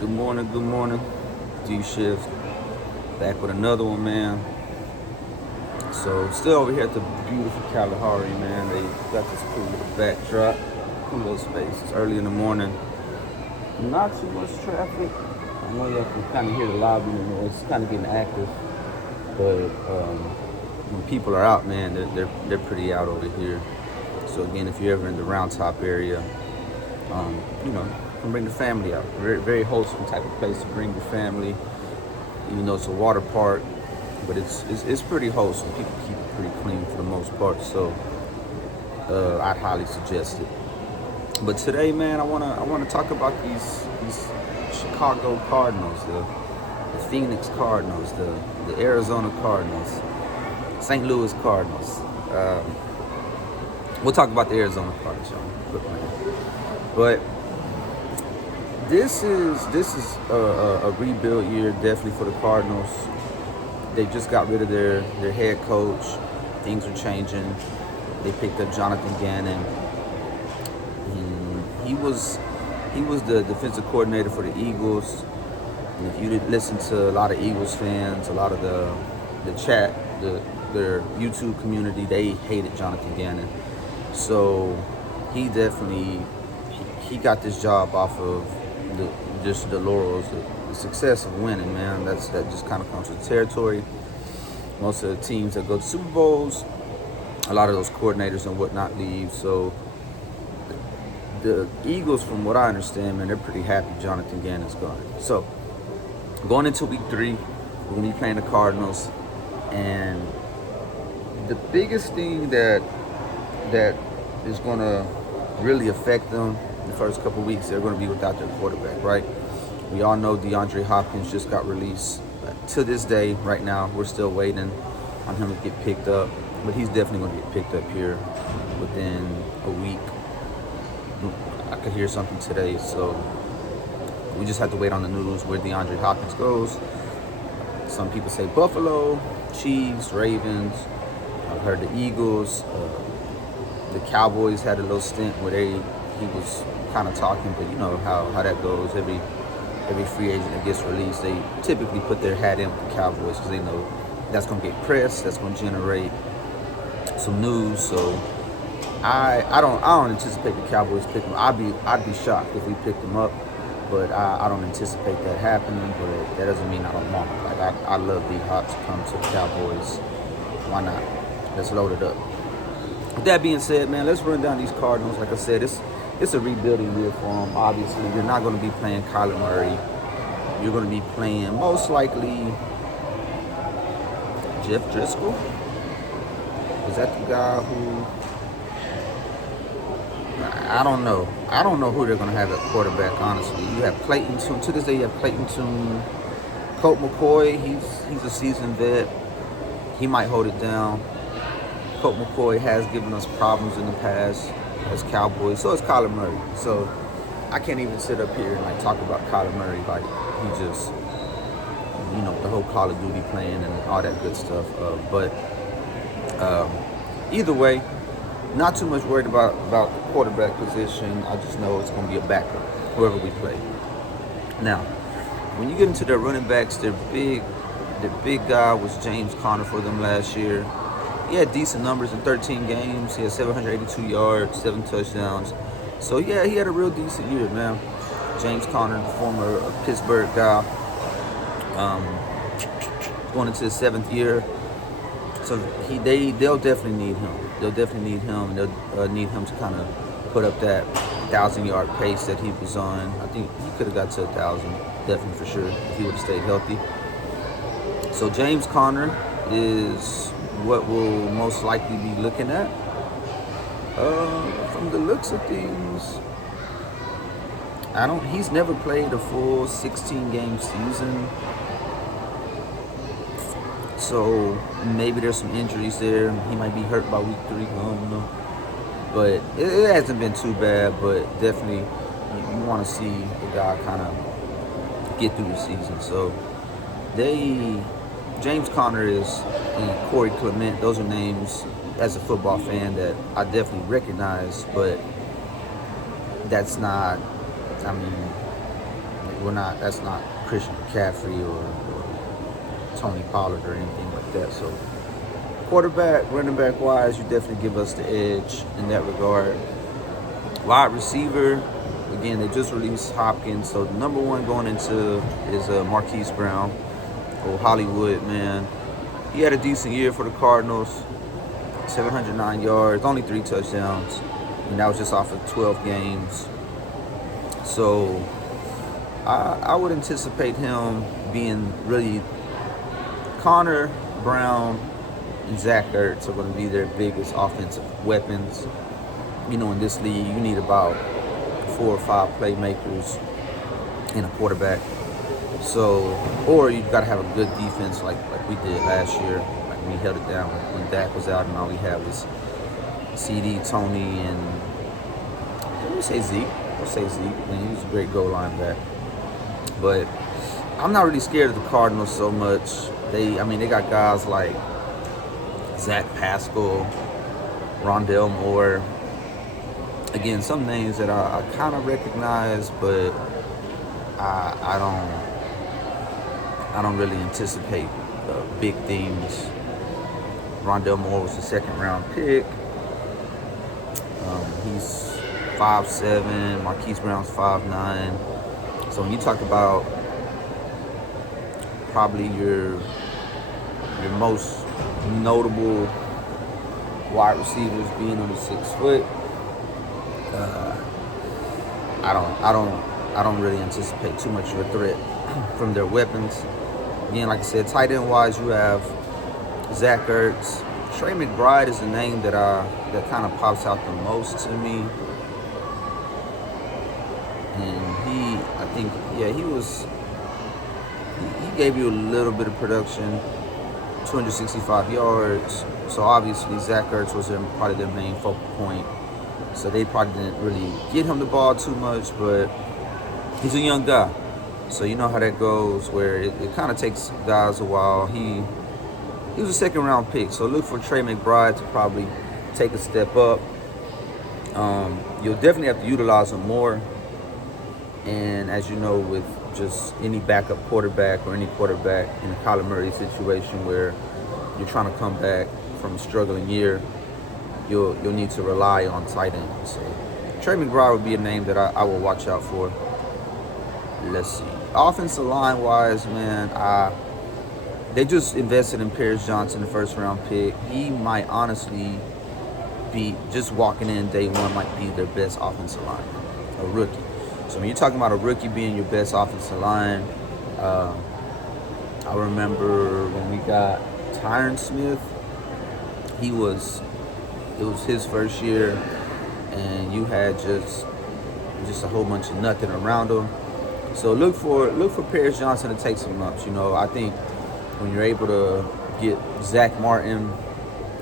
Good morning. D-Shift. Back with another one, man. So, still over here at the beautiful Kalahari, man. They got this cool little backdrop, cool little space. It's early in the morning. Not too much traffic. I know you can kind of hear the lobby and it's kind of getting active. But when people are out, man, they're pretty out over here. So, again, if you're ever in the Round Top area, you know, you can bring the family out. Very wholesome type of place to bring your family. Even though it's a water park, but it's pretty wholesome. People keep it pretty clean for the most part. So I'd highly suggest it. But today, man, I wanna talk about these Chicago Cardinals, the Phoenix Cardinals, the Arizona Cardinals, St. Louis Cardinals. We'll talk about the Arizona Cardinals, y'all. But this is a rebuild year, definitely for the Cardinals. They just got rid of their head coach. Things are changing. They picked up Jonathan Gannon. He was the defensive coordinator for the Eagles. And if you did listen to a lot of Eagles fans, a lot of the chat, their YouTube community, they hated Jonathan Gannon. So he definitely he got this job off of the laurels, the success of winning, man. That just kind of comes with the territory. Most of the teams that go to Super Bowls, a lot of those coordinators and whatnot leave. So the Eagles, from what I understand, man, they're pretty happy Jonathan Gannon's gone. So going into week 3, we're gonna be playing the Cardinals, and the biggest thing that is gonna really affect them the first couple weeks, they're going to be without their quarterback, right? We all know DeAndre Hopkins just got released. To this day, right now, we're still waiting on him to get picked up, but he's definitely going to get picked up here within a week. I could hear something today, so we just have to wait on the news where DeAndre Hopkins goes. Some people say Buffalo, Chiefs, Ravens. I've heard the Eagles. The Cowboys had a little stint where he was kind of talking, but you know how that goes. Every free agent that gets released, they typically put their hat in with the Cowboys because they know that's going to get press, that's going to generate some news. So I don't anticipate the Cowboys picking them. I'd be shocked if we picked them up, but I don't anticipate that happening. But that doesn't mean I don't want them. Like I love D-Hop to come to the Cowboys. Why not? Let's load it up. With that being said, man, let's run down these Cardinals. Like I said, it's a rebuilding year for them. Obviously, you're not going to be playing Kyler Murray. You're going to be playing, most likely, Jeff Driscoll. Is that the guy who... I don't know. I don't know who they're going to have at quarterback, honestly. You have Clayton Tune. To this day, you have Clayton Tune. Colt McCoy, he's a seasoned vet. He might hold it down. Colt McCoy has given us problems in the past as Cowboys. So is Kyler Murray. So I can't even sit up here and like talk about Kyler Murray like he just, you know, the whole Call of Duty playing and all that good stuff. But either way, not too much worried about the quarterback position. I just know it's going to be a backup, whoever we play. Now, when you get into their running backs, their big guy was James Conner for them last year. He had decent numbers in 13 games. He had 782 yards, 7 touchdowns. So, yeah, he had a real decent year, man. James Conner, the former Pittsburgh guy, going into his 7th year. So they'll definitely need him. They'll definitely need him. They'll need him to kind of put up that 1,000-yard pace that he was on. I think he could have got to 1,000, definitely for sure, if he would have stayed healthy. So James Conner is what we'll most likely be looking at. From the looks of things, he's never played a full 16-game season. So maybe there's some injuries there. He might be hurt by week 3. I don't know. But it hasn't been too bad, but definitely you want to see the guy kind of get through the season. So James Conner and Corey Clement, those are names as a football fan that I definitely recognize, but that's not, I mean, That's not Christian McCaffrey or Tony Pollard or anything like that. So quarterback, running back wise, you definitely give us the edge in that regard. Wide receiver, again, they just released Hopkins. So the number one going into is Marquise Brown, old Hollywood man. He had a decent year for the Cardinals, 709 yards, only 3 touchdowns, and that was just off of 12 games. So I would anticipate him being really Connor, Brown, and Zach Ertz are going to be their biggest offensive weapons. You know, in this league, you need about 4 or 5 playmakers in a quarterback. So, or you've got to have a good defense like we did last year. Like we held it down when Dak was out and all we had was CD, Tony, and let me say Zeke. I'll say Zeke. Man, he was a great goal line back. But I'm not really scared of the Cardinals so much. They got guys like Zach Pascal, Rondell Moore. Again, some names that I kind of recognize, but I don't really anticipate big things. Rondell Moore was the 2nd round pick. He's 5'7", Marquise Brown's 5'9". So when you talk about probably your most notable wide receivers being on the 6 foot, I don't really anticipate too much of a threat from their weapons. Again, like I said, tight end wise, you have Zach Ertz. Trey McBride is the name that kind of pops out the most to me. And he gave you a little bit of production, 265 yards. So obviously Zach Ertz was probably their main focal point. So they probably didn't really get him the ball too much, but he's a young guy. So you know how that goes, where it kind of takes guys a while. He was a 2nd round pick, so look for Trey McBride to probably take a step up. You'll definitely have to utilize him more. And as you know, with just any backup quarterback or any quarterback in a Kyler Murray situation where you're trying to come back from a struggling year, you'll need to rely on tight end. So Trey McBride would be a name that I will watch out for. Let's see. Offensive line wise, man, they just invested in Paris Johnson, the 1st round pick. He might honestly be, just walking in day one, might be their best offensive line, a rookie. So when you're talking about a rookie being your best offensive line, I remember when we got Tyron Smith, it was his first year, and you had just a whole bunch of nothing around him. So look for Paris Johnson to take some lumps. You know, I think when you're able to get Zach Martin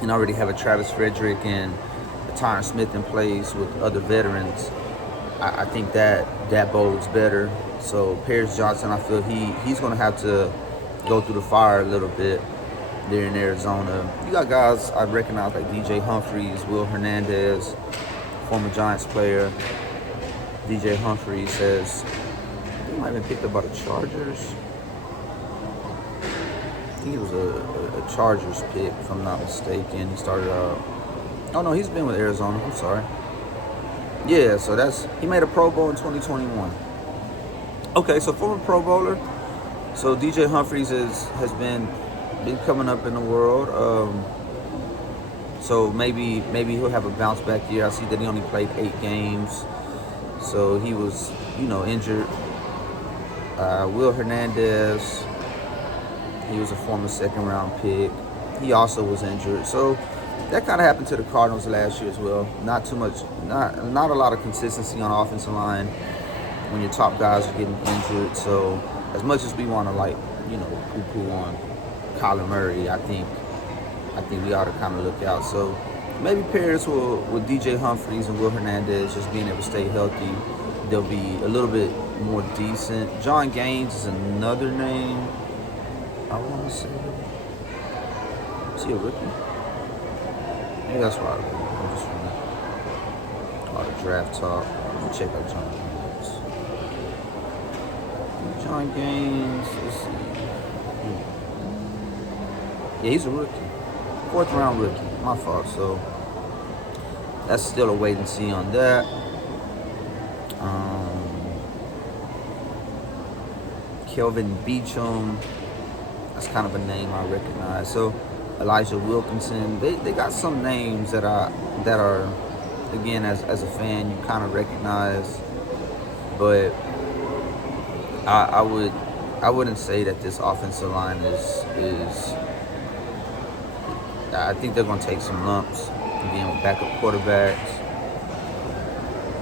and already have a Travis Frederick and a Tyron Smith in place with other veterans, I think that bodes better. So Paris Johnson, I feel he's going to have to go through the fire a little bit there in Arizona. You got guys I recognize like DJ Humphries, Will Hernandez, former Giants player. DJ Humphries says he might have been picked up by the Chargers. I think it was a Chargers pick, if I'm not mistaken. He started out. Oh no, he's been with Arizona. I'm sorry. Yeah, so he made a Pro Bowl in 2021. Okay, so former Pro Bowler. So DJ Humphries has been coming up in the world. So maybe he'll have a bounce back year. I see that he only played 8 games, so he was injured. Will Hernandez, he was a former 2nd round pick. He also was injured. So that kind of happened to the Cardinals last year as well. Not too much, not a lot of consistency on the offensive line when your top guys are getting injured. So as much as we want to poo-poo on Kyler Murray, I think we ought to kind of look out. So maybe Paris with DJ Humphries and Will Hernandez just being able to stay healthy, they'll be a little bit more decent. John Gaines is another name. I want to say, is he a rookie? Maybe that's why I'm just from all the draft talk. Let me check out John Gaines. lifetime games. Let's see. Yeah, he's a rookie. 4th round rookie. My fault. So that's still a wait and see on that. Kelvin Beachum. That's kind of a name I recognize. So Elijah Wilkinson. They got some names that are again, as a fan, you kind of recognize, but I wouldn't say that this offensive line is. I think they're going to take some lumps again with backup quarterbacks.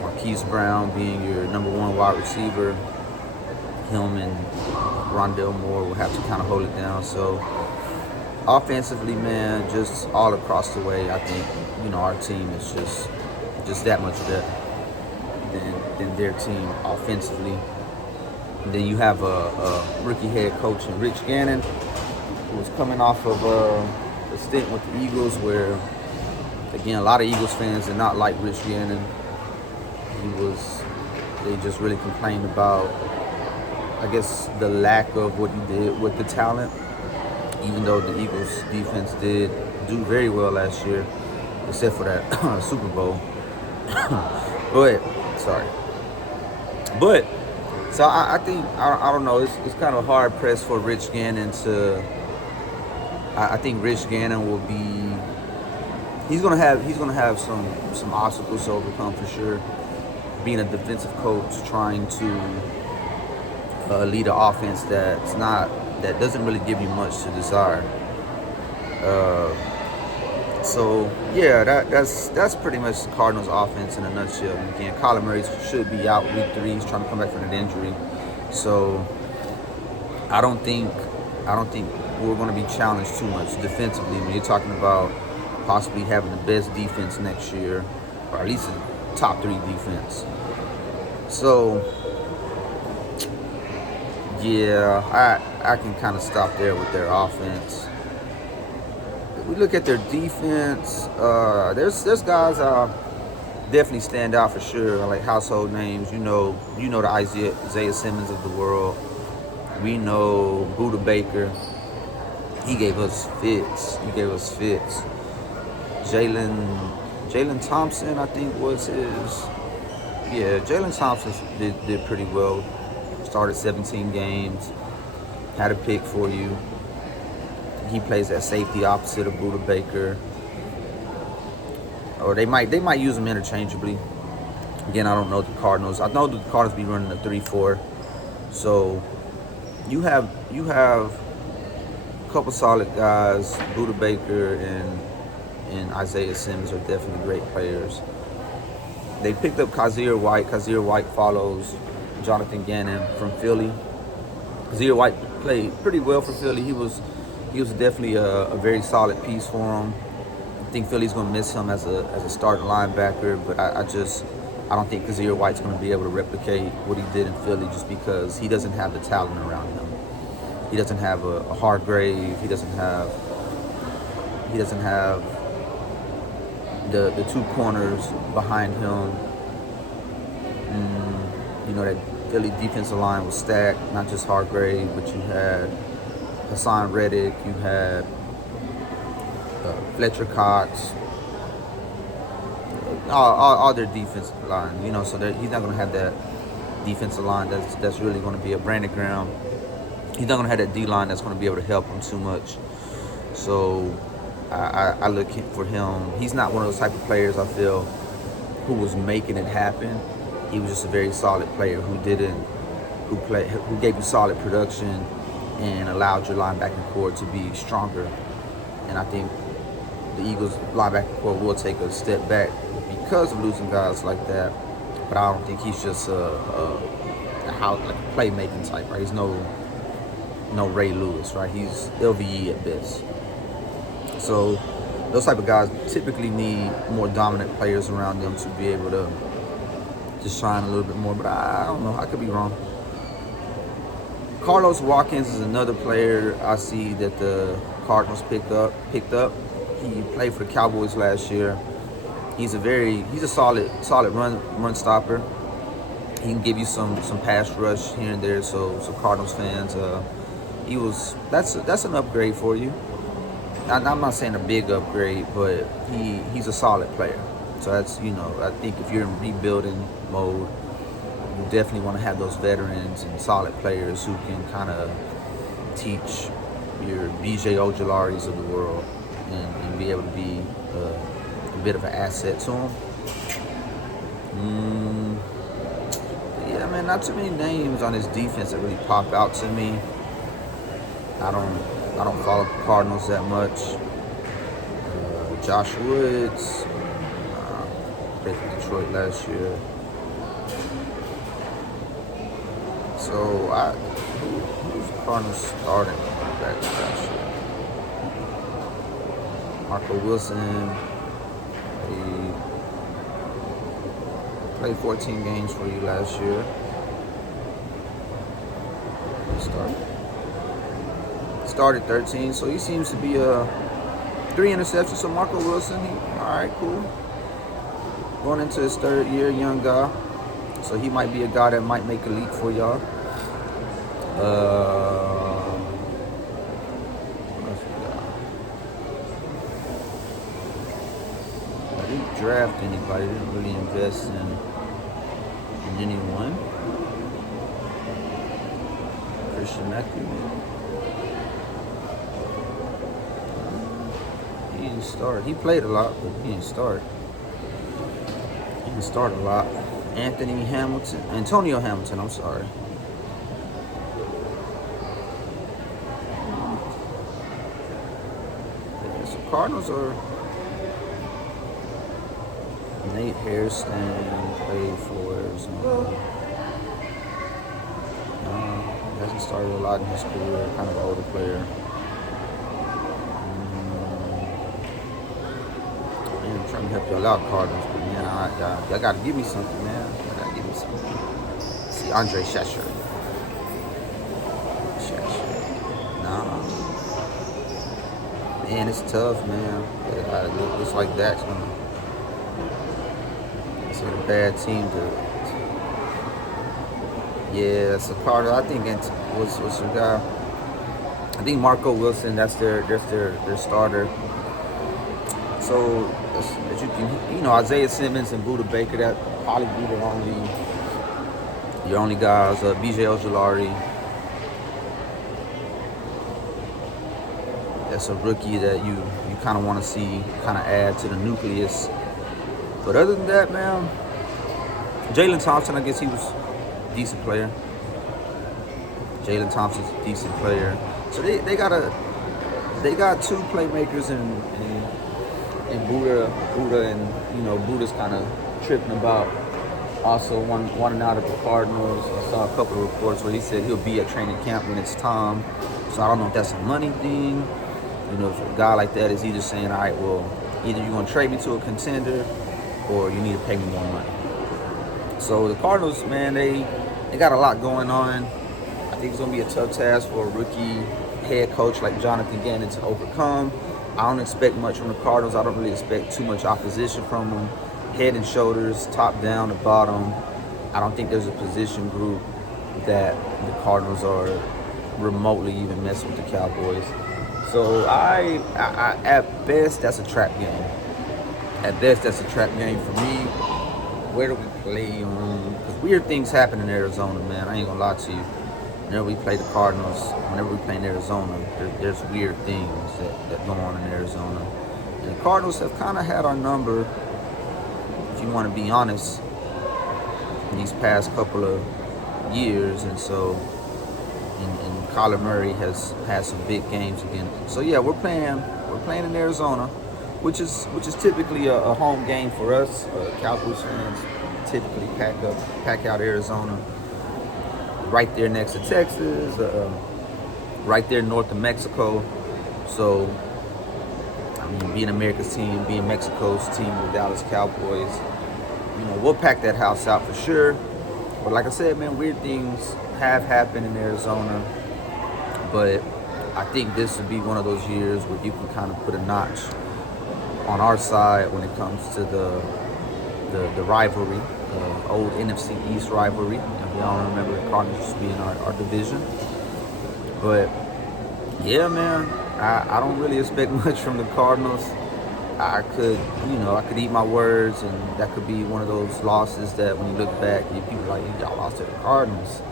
Marquise Brown being your number 1 wide receiver. Him and Rondell Moore will have to kind of hold it down. So offensively, man, just all across the way, I think our team is just that much better than their team offensively. And then you have a rookie head coach in Rich Gannon, who was coming off of a stint with the Eagles, where again a lot of Eagles fans did not like Rich Gannon. They just really complained about, I guess, the lack of what he did with the talent, even though the Eagles defense did do very well last year, except for that Super Bowl. So I think, I don't know, it's kind of hard pressed for Rich Gannon to, I think Rich Gannon will be, he's gonna have some obstacles to overcome for sure, being a defensive coach, trying to lead an offense that doesn't really give you much to desire. So yeah, that's pretty much the Cardinals offense in a nutshell. And again, Kyler Murray should be out week 3. He's trying to come back from an injury. So I don't think we're going to be challenged too much defensively when you're talking about possibly having the best defense next year, or at least a top 3 defense. So yeah, I can kind of stop there with their offense. We look at their defense. There's guys definitely stand out for sure, like household names. You know the Isaiah Simmons of the world. We know Buda Baker. He gave us fits. Jalen Thompson, I think, was his. Yeah, Jalen Thompson did pretty well. Started 17 games. Had a pick for you. He plays at safety opposite of Buda Baker. Or they might use him interchangeably. Again, I don't know the Cardinals. I know the Cardinals be running a 3-4. So you have a couple solid guys. Buda Baker and Isaiah Simmons are definitely great players. They picked up Kazir White. Kazir White follows Jonathan Gannon from Philly. Kazir White played pretty well for Philly. He was definitely a very solid piece for him. I think Philly's going to miss him as a starting linebacker, but I don't think Kazir White's going to be able to replicate what he did in Philly, just because he doesn't have the talent around him. He doesn't have a Hargrave. He doesn't have the 2 corners behind him. That Philly defensive line was stacked, not just Hargrave, but you had Hassan Reddick, you had Fletcher Cox, all their defensive line, so he's not going to have that defensive line that's really going to be a Brandon Graham. He's not going to have that D-line that's going to be able to help him too much. So I look for him. He's not one of those type of players, I feel, who was making it happen. He was just a very solid player who gave you solid production and allowed your linebacking core to be stronger. And I think the Eagles linebacker core will take a step back because of losing guys like that. But I don't think he's just a playmaking type, right? He's no Ray Lewis, right? He's LVE at best. So those type of guys typically need more dominant players around them to be able to shine a little bit more. But I don't know. I could be wrong. Carlos Watkins is another player I see that the Cardinals picked up. He played for the Cowboys last year. He's a solid run stopper. He can give you some pass rush here and there. So Cardinals fans, that's an upgrade for you. I'm not saying a big upgrade, but he's a solid player. So that's, I think if you're in rebuilding mode, you definitely want to have those veterans and solid players who can kind of teach your BJ Ojolaris of the world and be able to be a bit of an asset to them. Yeah, man, not too many names on this defense that really pop out to me. I don't follow the Cardinals that much. Josh Woods played for Detroit last year. So who's the Cardinals starting back last year? Marco Wilson. He played 14 games for you last year. Started 13, so he seems to be 3 interceptions. So Marco Wilson, all right, cool. Going into his 3rd year, young guy. So he might be a guy that might make a leap for y'all. What else we got? I didn't draft anybody. Didn't really invest in anyone. Christian Matthew. He didn't start. He played a lot, but he didn't start. He didn't start a lot. Antonio Hamilton, I'm sorry. Yeah, so Cardinals are Nate Hairston played for Arizona. Hasn't started a lot in his career, kind of an older player. I'm trying to help y'all out, Cardinals, but man, y'all gotta give me something, man. Y'all gotta give me something. Let's see, Andre Shasher. Nah. Man, it's tough, man. It's like that's gonna. It's a bad team to. Yeah, it's a Cardinals. I think what's your guy? I think Marco Wilson. That's their starter. So as you can, Isaiah Simmons and Budda Baker, that probably be your only guys. BJ Ojolari, that's a rookie that you kind of want to see kind of add to the nucleus. But other than that, man, Jalen Thompson, I guess he was a decent player. Jalen Thompson's a decent player. So they got 2 playmakers in Budda, and Budda's kind of tripping about also wanting out of the Cardinals. I saw a couple of reports where he said he'll be at training camp when it's time. So I don't know if that's a money thing. If a guy like that is either saying, all right, well, either you're gonna trade me to a contender or you need to pay me more money. So the Cardinals, man, they got a lot going on. I think it's gonna be a tough task for a rookie head coach like Jonathan Gannon to overcome. I don't expect much from the Cardinals. I don't really expect too much opposition from them. Head and shoulders, top down to bottom. I don't think there's a position group that the Cardinals are remotely even messing with the Cowboys. So I at best, that's a trap game. At best, that's a trap game for me. Where do we play on? Because weird things happen in Arizona, man. I ain't gonna lie to you. Whenever we play the Cardinals, whenever we play in Arizona, there's weird things that go on in Arizona. And the Cardinals have kind of had our number, if you want to be honest, in these past couple of years. And so, and Kyler Murray has had some big games again. So yeah, we're playing in Arizona, which is typically a home game for us. Cowboys fans typically pack out Arizona. Right there next to Texas, right there north of Mexico. So, I mean, being America's team, being Mexico's team, the Dallas Cowboys, we'll pack that house out for sure. But like I said, man, weird things have happened in Arizona. But I think this would be one of those years where you can kind of put a notch on our side when it comes to the rivalry. old NFC East rivalry. If y'all don't remember, the Cardinals used to be in our division. But yeah, man, I don't really expect much from the Cardinals. I could eat my words, and that could be one of those losses that when you look back, people are like, y'all lost to the Cardinals.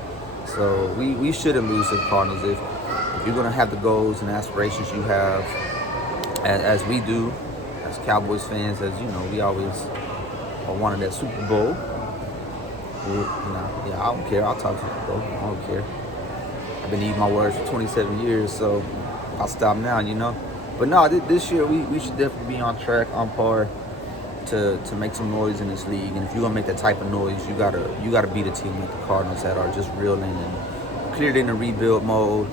So we shouldn't lose to the Cardinals. If you're gonna have the goals and aspirations you have, as we do, as Cowboys fans, as you know, we always wanted that Super Bowl. Yeah, I don't care. I'll talk Super Bowl. I don't care. I've been eating my words for 27 years, so I'll stop now, But no, this year we should definitely be on track, on par to make some noise in this league. And if you're gonna make that type of noise, you gotta beat a team like the Cardinals that are just reeling and clearly in a rebuild mode.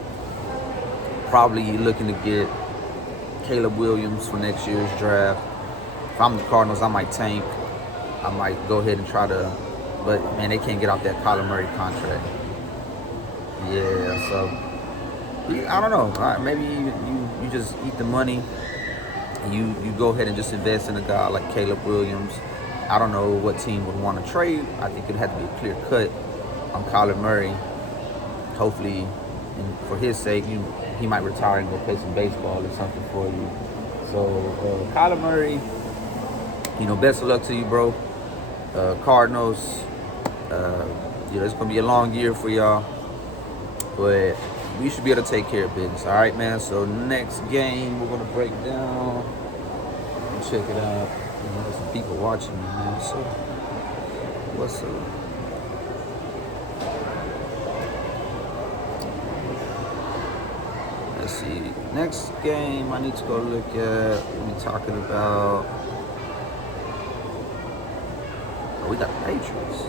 Probably looking to get Caleb Williams for next year's draft. If I'm the Cardinals, I might tank. I might go ahead and try to, but man, they can't get off that Kyler Murray contract. Yeah, so I don't know. Maybe you just eat the money. You go ahead and just invest in a guy like Caleb Williams. I don't know what team would want to trade. I think it'd have to be a clear cut on Kyler Murray. Hopefully, and for his sake, he might retire and go play some baseball or something for you. So Kyler Murray, best of luck to you, bro. Cardinals, it's gonna be a long year for y'all, but we should be able to take care of business. All right, man. So next game we're gonna break down and check it out. There's some people watching me, man. So what's up? Let's see. Next game I need to go look at. We're talking about. Oh, we got the Patriots.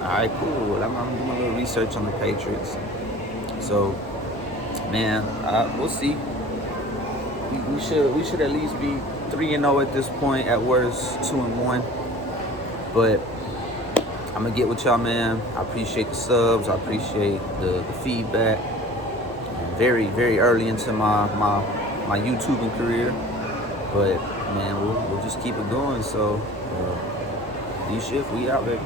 All right, cool. I'm doing a little research on the Patriots. So, man, we'll see. We should at least be 3-0 at this point. At worst, 2-1. But I'm gonna get with y'all, man. I appreciate the subs. I appreciate the feedback. Very, very early into my YouTubing career, but man, we'll just keep it going. So, D-Shift, we out there.